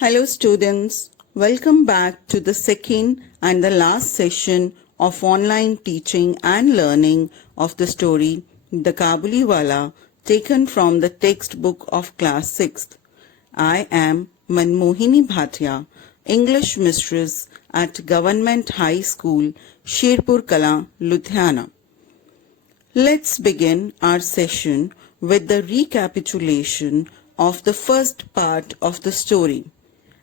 Hello students, welcome back to the second and the last session of online teaching and learning of the story The Kabuliwala, taken from the textbook of class 6th. I am Manmohini Bhatia, English mistress at Government High School, Sherpur Kala, Ludhiana. Let's begin our session with the recapitulation of the first part of the story.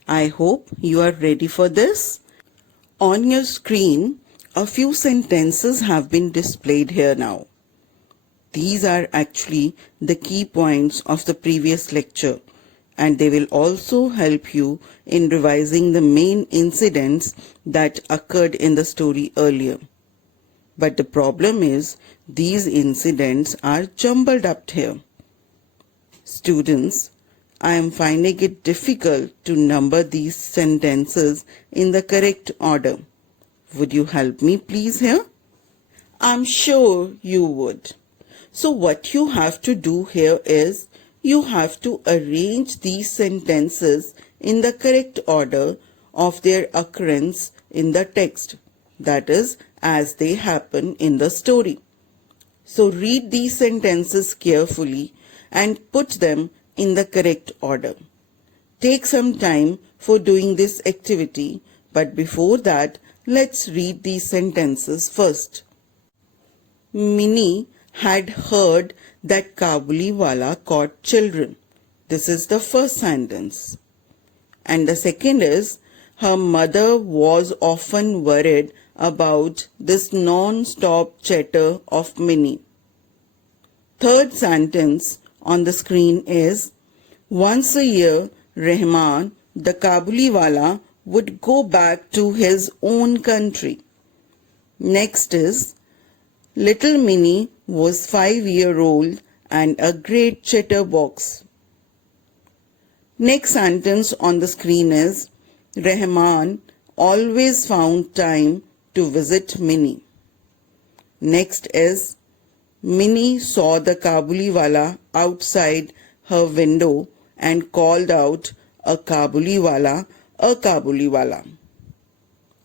I hope you are ready for this. On your screen, a few sentences have been displayed here now. These are actually the key points of the previous lecture, and they will also help you in revising the main incidents that occurred in the story earlier. But the problem is, these incidents are jumbled up here. Students, I am finding it difficult to number these sentences in the correct order. Would you help me please here? I'm sure you would. So what you have to do here is, you have to arrange these sentences in the correct order of their occurrence in the text. That is, as they happen in the story. So read these sentences carefully and put them in the correct order. Take some time for doing this activity, but before that, let's read these sentences first. Minnie had heard that Kabuliwala caught children. This is the first sentence. And the second is, her mother was often worried about this non-stop chatter of Minnie. Third sentence on the screen is, once a year, Rahman, the Kabuliwala, would go back to his own country. Next is, little Minnie was 5-year-old and a great chatterbox. Next sentence on the screen is, Rahman always found time to visit Minnie. Next is, Minnie saw the Kabuliwala outside her window and called out, a Kabuliwala, a Kabuliwala.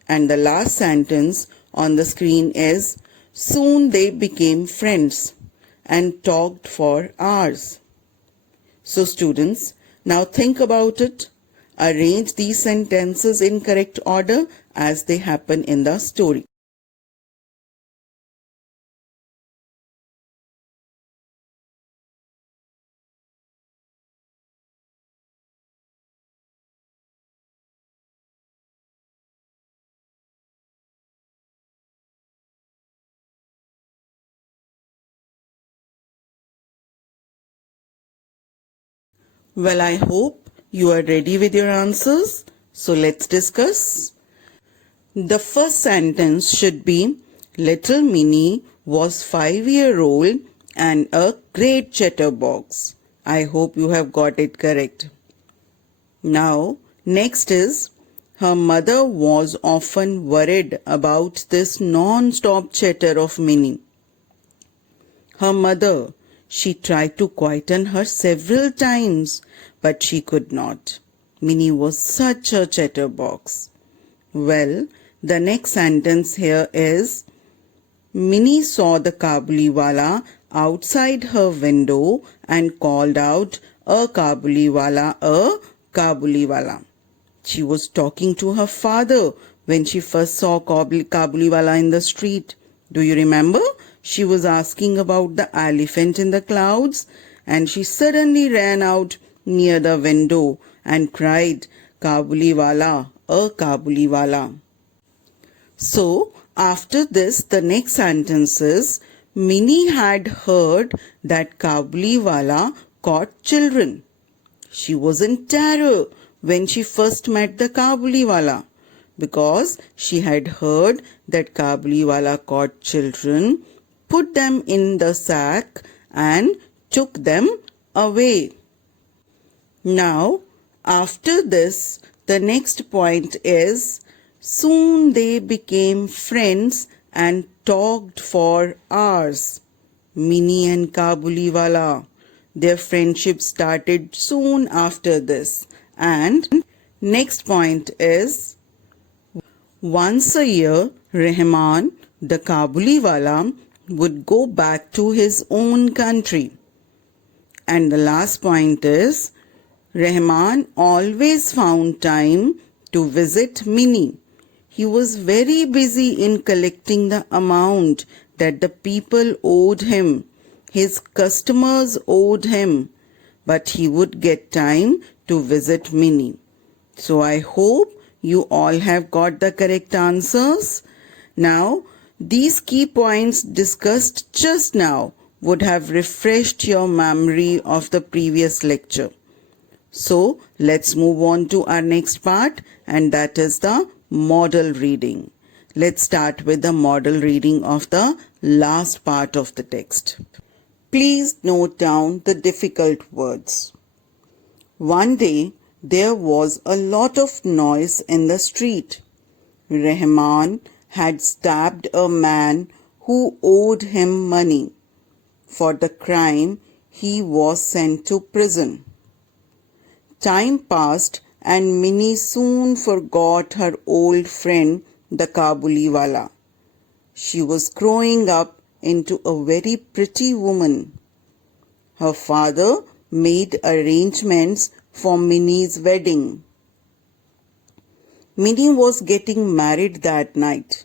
And the last sentence on the screen is, soon they became friends and talked for hours. So students, now think about it. Arrange these sentences in correct order as they happen in the story. Well, I hope you are ready with your answers. So let's discuss. The first sentence should be, little Minnie was 5-year-old and a great chatterbox. I hope you have got it correct. Now, next is, her mother was often worried about this non-stop chatter of Minnie. Her mother, she tried to quieten her several times, but she could not. Minnie was such a chatterbox. Well, the next sentence here is, Minnie saw the Kabuliwala outside her window and called out, a Kabuliwala, a Kabuliwala. She was talking to her father when she first saw Kabuliwala in the street. Do you remember? She was asking about the elephant in the clouds, and she suddenly ran out near the window and cried, Kabuliwala, a Kabuliwala. So, after this, the next sentence is, Minnie had heard that Kabuliwala caught children. She was in terror when she first met the Kabuliwala, because she had heard that Kabuliwala caught children, put them in the sack and took them away. Now, after this, the next point is, soon they became friends and talked for hours. Minnie and Kabuliwala. Their friendship started soon after this, and Next point is, once a year, Rahman, the Kabuliwala, would go back to his own country. And the last point is, Rahman always found time to visit Minnie. He was very busy in collecting the amount that the people owed him. His customers owed him, but he would get time to visit Minnie. So I hope you all have got the correct answers. Now, these key points discussed just now would have refreshed your memory of the previous lecture. So, let's move on to our next part, and that is the model reading. Let's start with the model reading of the last part of the text. Please note down the difficult words. One day, there was a lot of noise in the street. Rahman had stabbed a man who owed him money. For the crime, he was sent to prison. Time passed and Minnie soon forgot her old friend, the Kabuliwala. She was growing up into a very pretty woman. Her father made arrangements for Minnie's wedding. Minnie was getting married that night.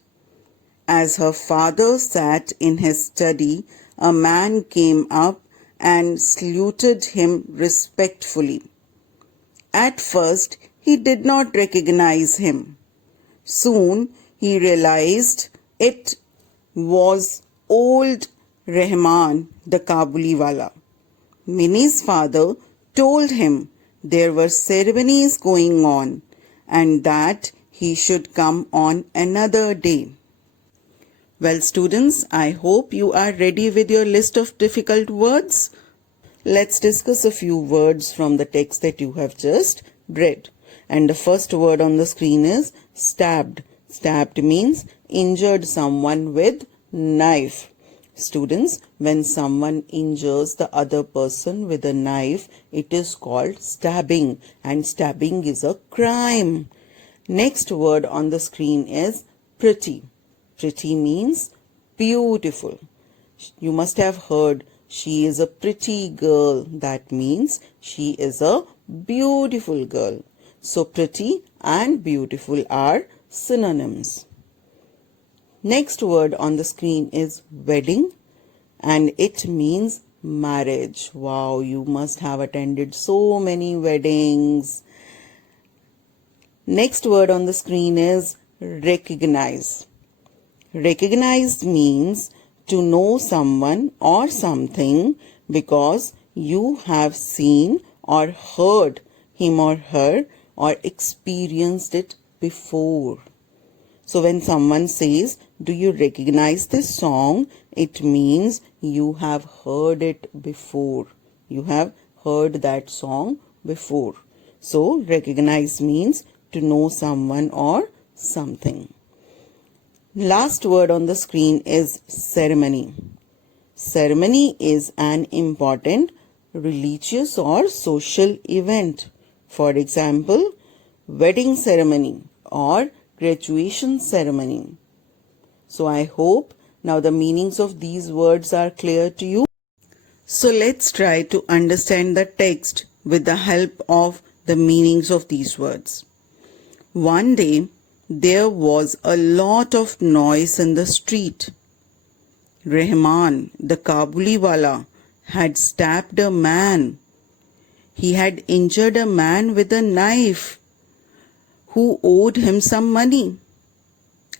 As her father sat in his study, a man came up and saluted him respectfully. At first, he did not recognize him. Soon, he realized it was old Rahman, the Kabuliwala. Minnie's father told him there were ceremonies going on and that he should come on another day. Well, students, I hope you are ready with your list of difficult words. Let's discuss a few words from the text that you have just read. And the first word on the screen is stabbed. Stabbed means injured someone with knife. Students, when someone injures the other person with a knife, it is called stabbing, and stabbing is a crime. Next word on the screen is pretty. Pretty means beautiful. You must have heard she is a pretty girl. That means she is a beautiful girl. So pretty and beautiful are synonyms. Next word on the screen is wedding, and it means marriage. Wow, you must have attended so many weddings. Next word on the screen is recognize. Recognize means to know someone or something because you have seen or heard him or her or experienced it before. So when someone says, "Do you recognize this song?" it means you have heard it before. You have heard that song before. So recognize means to know someone or something. Last word on the screen is ceremony. Ceremony is an important religious or social event. For example, wedding ceremony or graduation ceremony. So I hope now the meanings of these words are clear to you. So let's try to understand the text with the help of the meanings of these words. One day, there was a lot of noise in the street. Rahman, the Kabuliwala, had stabbed a man. He had injured a man with a knife who owed him some money.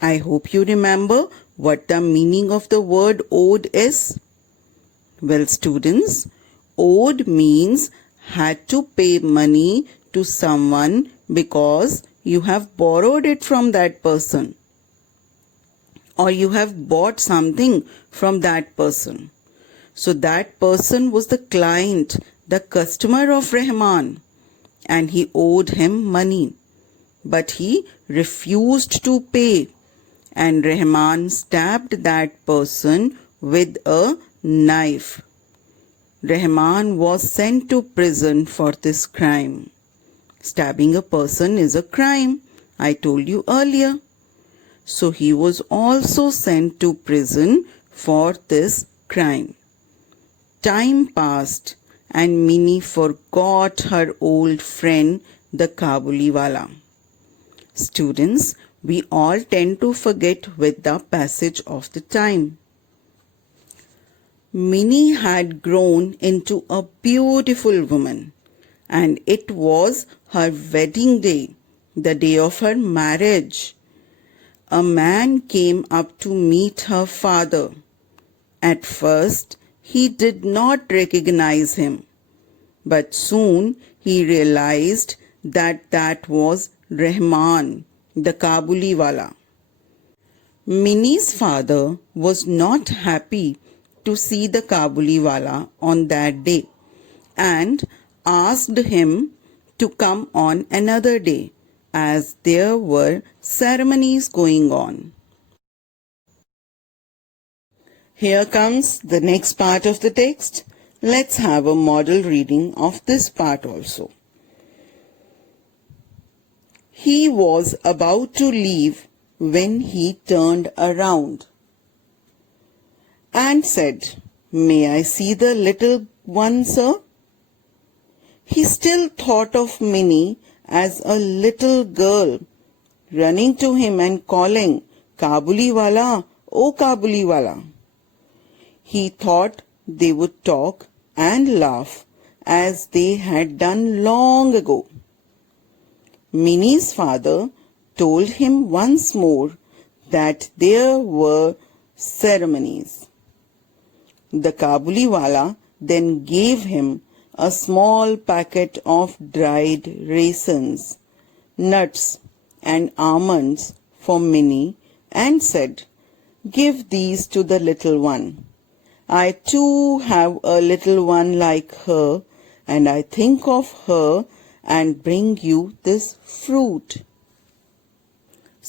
I hope you remember what the meaning of the word owed is. Well, students, owed means had to pay money to someone because you have borrowed it from that person, or you have bought something from that person. So that person was the client, the customer of Rahman, and he owed him money. But he refused to pay, and Rahman stabbed that person with a knife. Rahman was sent to prison for this crime. Stabbing a person is a crime. I told you earlier. So he was also sent to prison for this crime. Time passed and Minnie forgot her old friend, the Kabuliwala. Students, we all tend to forget with the passage of the time. Minnie had grown into a beautiful woman, and it was her wedding day, the day of her marriage. A man came up to meet her father. At first, he did not recognize him, but soon he realized that that was Rahman, the Kabuliwala. Minnie's father was not happy to see the Kabuliwala on that day and asked him to come on another day as there were ceremonies going on. Here comes the next part of the text. Let's have a model reading of this part also. He was about to leave when he turned around and said, "May I see the little one, sir?" He still thought of Minnie as a little girl, running to him and calling, "Kabuliwala, oh Kabuliwala." He thought they would talk and laugh as they had done long ago. Minnie's father told him once more that there were ceremonies. The Kabuliwala then gave him a small packet of dried raisins, nuts and almonds for Minnie and said, "Give these to the little one. I too have a little one like her, and I think of her and bring you this fruit."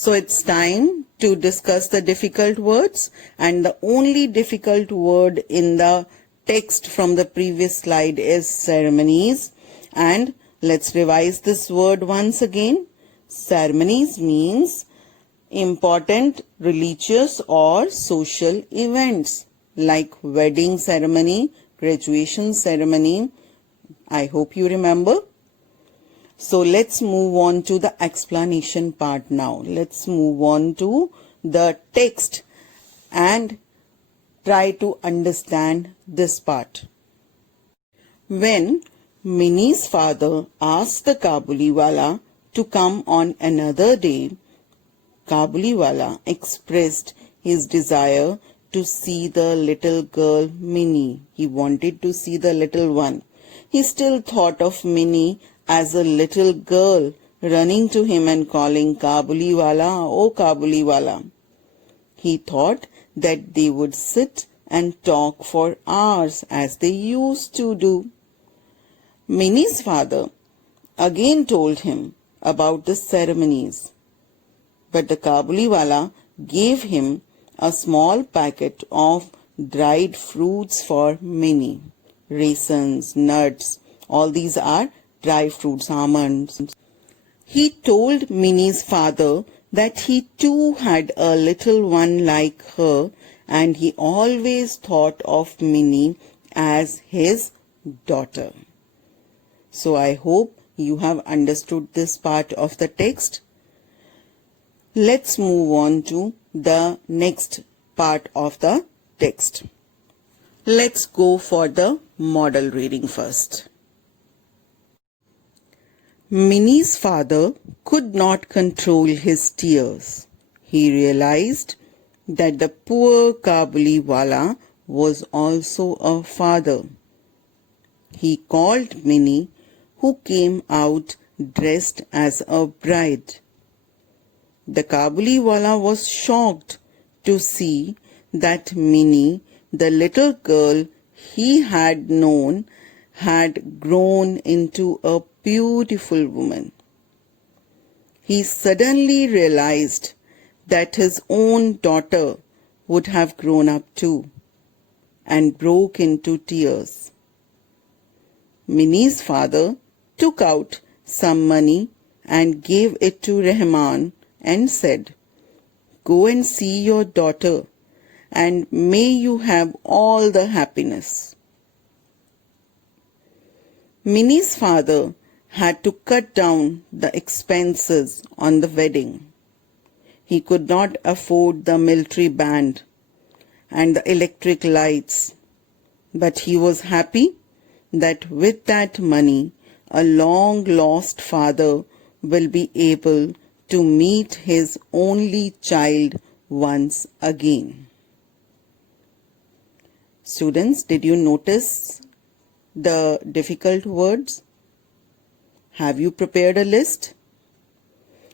So it's time to discuss the difficult words, and the only difficult word in the text from the previous slide is ceremonies. And let's revise this word once again. Ceremonies means important religious or social events like wedding ceremony, graduation ceremony. I hope you remember. So let's move on to the explanation part now. Let's move on to the text and try to understand this part. When Minnie's father asked the Kabuliwala to come on another day, Kabuliwala expressed his desire to see the little girl Minnie. He wanted to see the little one. He still thought of Minnie as a little girl, running to him and calling, "Kabuliwala, oh Kabuliwala." He thought that they would sit and talk for hours as they used to do. Minnie's father again told him about the ceremonies, but the Kabuliwala gave him a small packet of dried fruits for Minnie. Raisins, nuts, all these are dry fruits, almonds. He told Minnie's father that he too had a little one like her, and he always thought of Minnie as his daughter. So I hope you have understood this part of the text. Let's move on to the next part of the text. Let's go for the model reading first. Minnie's father could not control his tears. He realized that the poor Kabuliwala was also a father. He called Minnie, who came out dressed as a bride. The Kabuliwala was shocked to see that Minnie, the little girl he had known, had grown into a beautiful woman. He suddenly realized that his own daughter would have grown up too, and broke into tears. Minnie's father took out some money and gave it to Rahman and said, "Go and see your daughter, and may you have all the happiness." Minnie's father had to cut down the expenses on the wedding. He could not afford the military band and the electric lights, but he was happy that with that money, a long lost father will be able to meet his only child once again. Students, did you notice the difficult words? Have you prepared a list?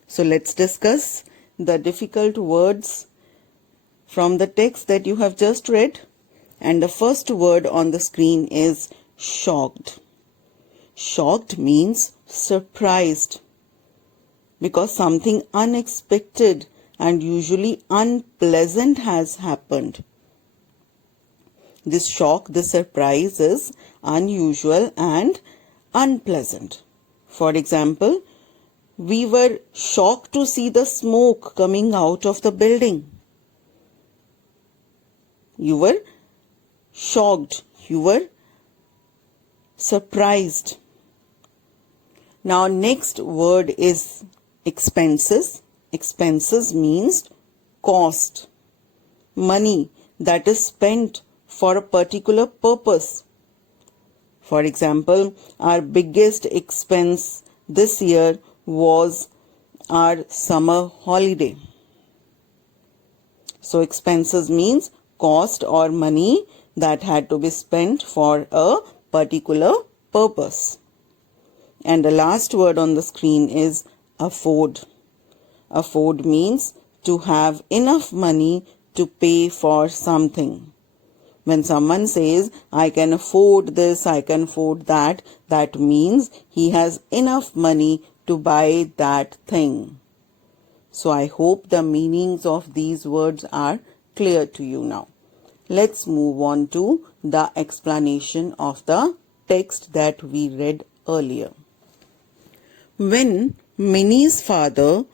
So let's discuss the difficult words from the text that you have just read. And the first word on the screen is shocked. Shocked means surprised, because something unexpected and usually unpleasant has happened. This shock, this surprise is unusual and unpleasant. For example, we were shocked to see the smoke coming out of the building. You were shocked. You were surprised. Now, next word is expenses. Expenses means cost, money that is spent for a particular purpose. For example, our biggest expense this year was our summer holiday. So expenses means cost or money that had to be spent for a particular purpose. And the last word on the screen is afford. Afford means to have enough money to pay for something. When someone says, "I can afford this, I can afford that," that means he has enough money to buy that thing. So I hope the meanings of these words are clear to you now. Let's move on to the explanation of the text that we read earlier. When Minnie's father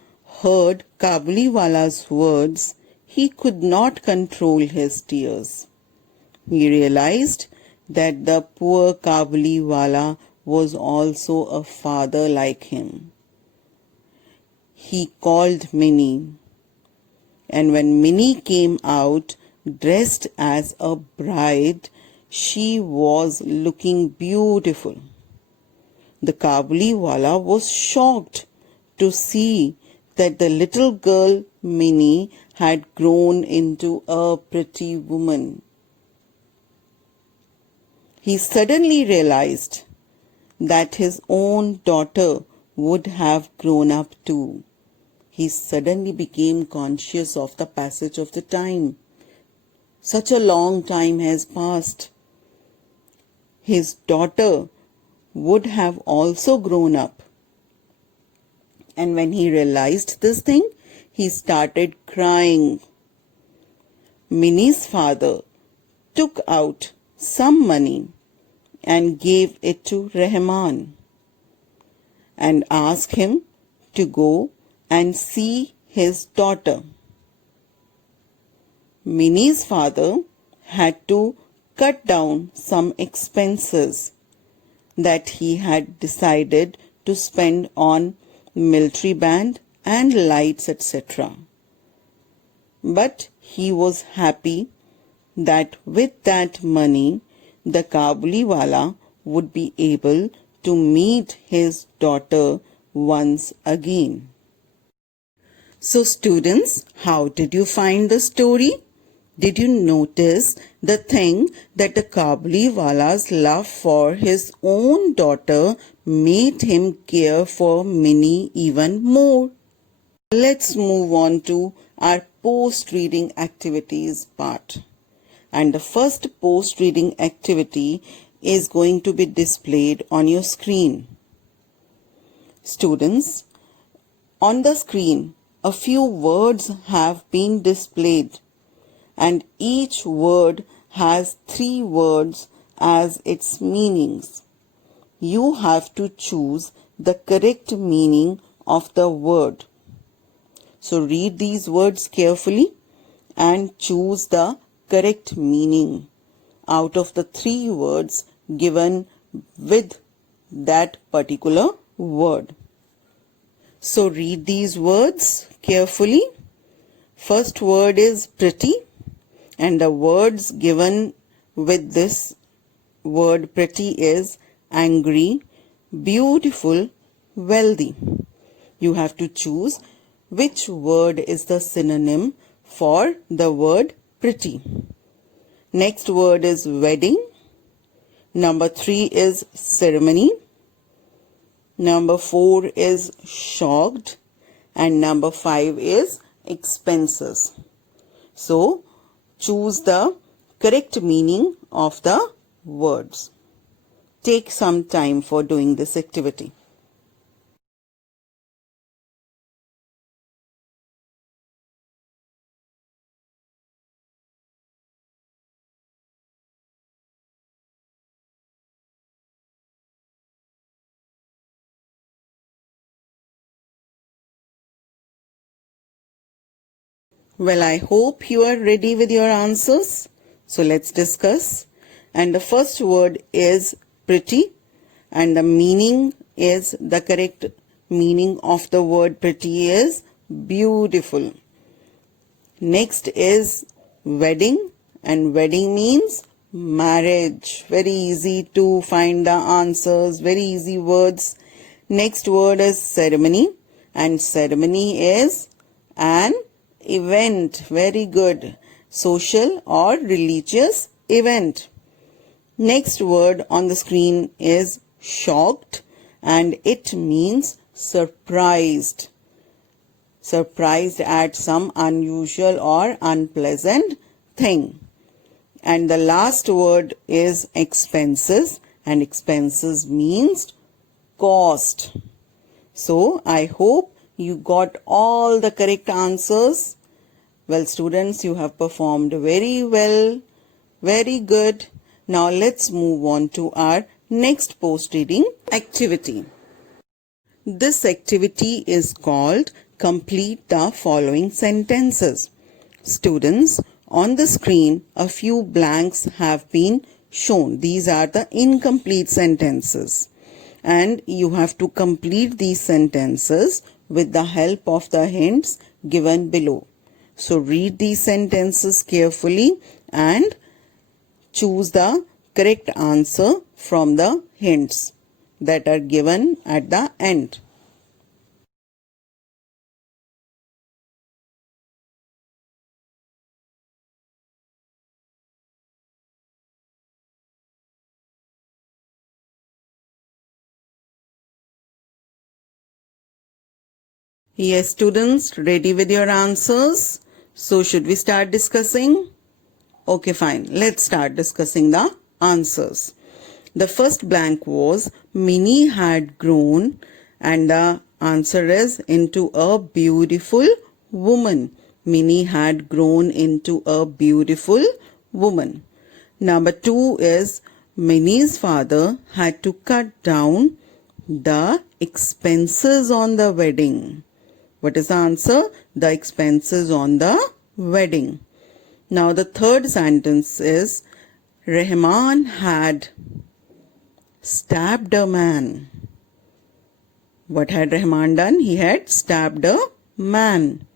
heard Kabuliwala's words, he could not control his tears. He realized that the poor Kabuliwala was also a father like him. He called Minnie, and when Minnie came out dressed as a bride, she was looking beautiful. The Kabuliwala was shocked to see that the little girl Minnie had grown into a pretty woman. He suddenly realized that his own daughter would have grown up too. He suddenly became conscious of the passage of the time. Such a long time has passed. His daughter would have also grown up. And when he realized this thing, he started crying. Minnie's father took out some money and gave it to Rahman and asked him to go and see his daughter. Minnie's father had to cut down some expenses that he had decided to spend on military band and lights, etc. But he was happy that with that money, the Kabuliwala would be able to meet his daughter once again. So students, how did you find the story? Did you notice the thing that the Kabuliwala's love for his own daughter made him care for Minnie even more? Let's move on to our post-reading activities part. And the first post-reading activity is going to be displayed on your screen. Students, on the screen, a few words have been displayed, and each word has 3 words as its meanings. You have to choose the correct meaning of the word. So read these words carefully and choose the correct meaning out of the 3 words given with that particular word. So read these words carefully. First word is pretty, and the words given with this word pretty is angry, beautiful, wealthy. You have to choose which word is the synonym for the word pretty. Next word is wedding. Number 3 is ceremony. Number 4 is shocked. And number 5 is expenses. So choose the correct meaning of the words. Take some time for doing this activity. Well, I hope you are ready with your answers. So let's discuss. And the first word is pretty, and the meaning is, the correct meaning of the word pretty is beautiful. Next is wedding, and wedding means marriage. Very easy to find the answers, very easy words. Next word is ceremony, and ceremony is an event. Very good. Social or religious event. Next word on the screen is shocked, and it means surprised. Surprised at some unusual or unpleasant thing. And the last word is expenses, and expenses means cost. So I hope you got all the correct answers. Well, students, you have performed very well. Very good. Now let's move on to our next post-reading activity. This activity is called Complete the Following Sentences. Students, on the screen, a few blanks have been shown. These are the incomplete sentences. And you have to complete these sentences with the help of the hints given below. So read these sentences carefully and choose the correct answer from the hints that are given at the end. Yes, students, ready with your answers? So should we start discussing? Okay, fine. Let's start discussing the answers. The first blank was Minnie had grown, and the answer is into a beautiful woman. Minnie had grown into a beautiful woman. Number 2 is Minnie's father had to cut down the expenses on the wedding. What is the answer? The expenses on the wedding. Now the third sentence is Rahman had stabbed a man. What had Rahman done? He had stabbed a man.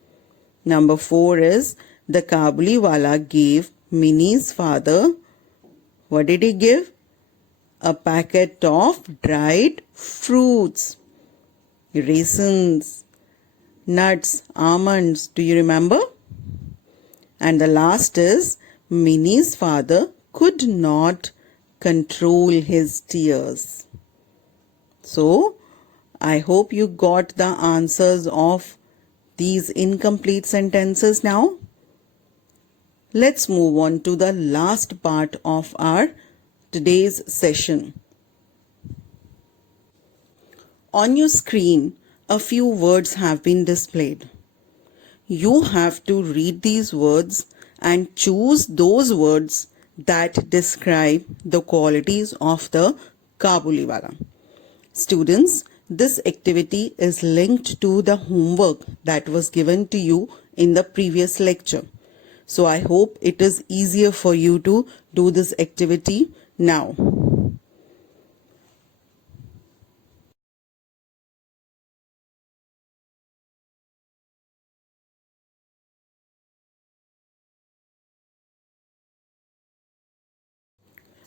Number 4 is the Kabuliwala gave Minnie's father, what did he give? A packet of dried fruits, raisins, nuts, almonds. Do you remember? And the last is Minnie's father could not control his tears. So, I hope you got the answers of these incomplete sentences now. Let's move on to the last part of our today's session. On your screen, a few words have been displayed. You have to read these words and choose those words that describe the qualities of the Kabuliwala. Students, This activity is linked to the homework that was given to you in the previous lecture. So I hope it is easier for you to do this activity now.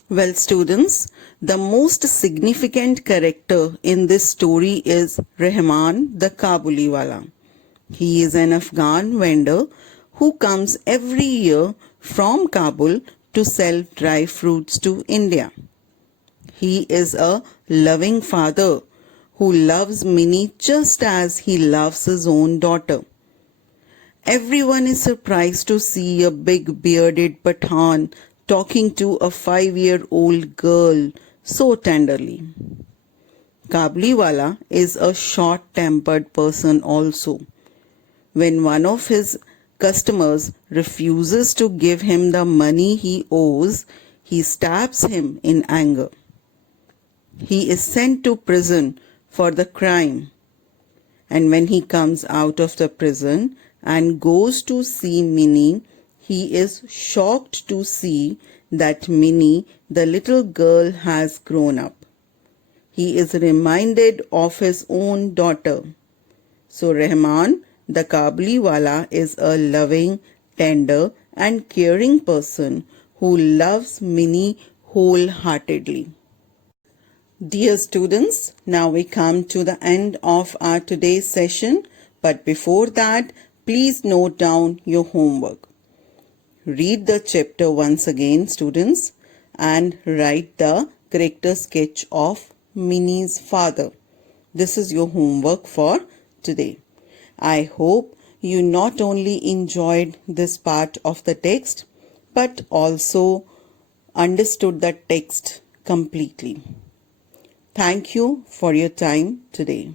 Well, students, the most significant character in this story is Rahman the Kabuliwala. He is an Afghan vendor who comes every year from Kabul to sell dry fruits to India. He is a loving father who loves Minnie just as he loves his own daughter. Everyone is surprised to see a big bearded Pathan talking to a 5-year-old girl so tenderly. Kabliwala is a short-tempered person also. When one of his customers refuses to give him the money he owes, he stabs him in anger. He is sent to prison for the crime. And when he comes out of the prison and goes to see Minnie, he is shocked to see that Minnie, the little girl, has grown up. He is reminded of his own daughter. So Rahman, the Kabliwala, is a loving, tender and caring person who loves Minnie wholeheartedly. Dear students, now we come to the end of our today's session. But before that, please note down your homework. Read the chapter once again, students, and write the character sketch of Minnie's father. This is your homework for today. I hope you not only enjoyed this part of the text, but also understood the text completely. Thank you for your time today.